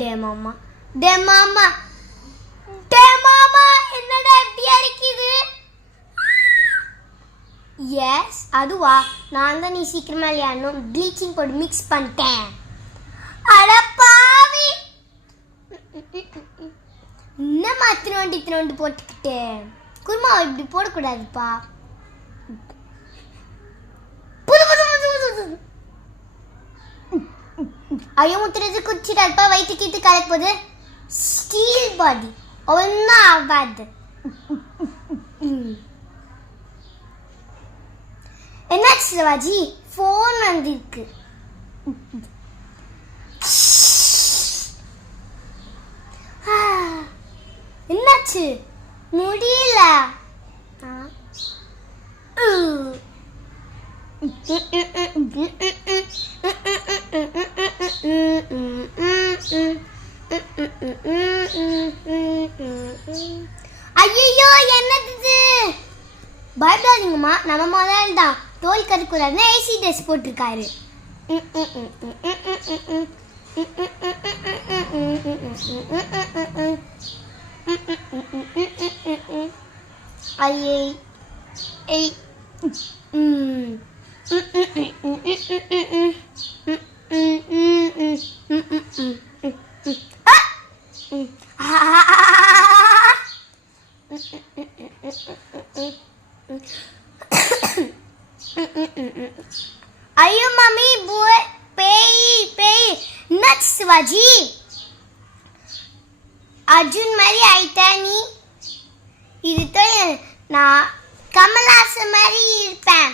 டே மாமா டே மாமா டே மாமா என்னடா இப்படியா இருக்குது? எஸ் அதுவா, நான் தான் நீ சீக்கிரமா இல்லையானோ ப்ளீச்சிங் பவுடர் மிக்ஸ் பண்ணிட்டேன். அட பாவி, என்னம்மா இத்தினோண்டு போட்டுக்கிட்டு? குருமா இப்படி போடக்கூடாதுப்பா. ஐயோ முத்துறது குச்சிட்டாப்பா, வயிற்று கீட்டு கலக்க போது. ஸ்டீல் பாடி ஒன்றும் ஆகாது. என்னாச்சு சிவாஜி? ஃபோன் வந்திருக்கு. என்னாச்சு? முடியல. ஐயோ என்னது? பயப்படாதீங்கம்மா, நம்ம முதல் தான் தோல் கருக்கூடாதுன்னு ஏசி ட்ரெஸ் போட்டிருக்காரு. ஐயே ஐய் ஐயோ மம்மி பேய் நட்ஸ் சிவாஜி. அர்ஜுன் மாதிரி ஆயிட்டா நீ. இது நான் கமலாசன் மாதிரி இருப்பேன்.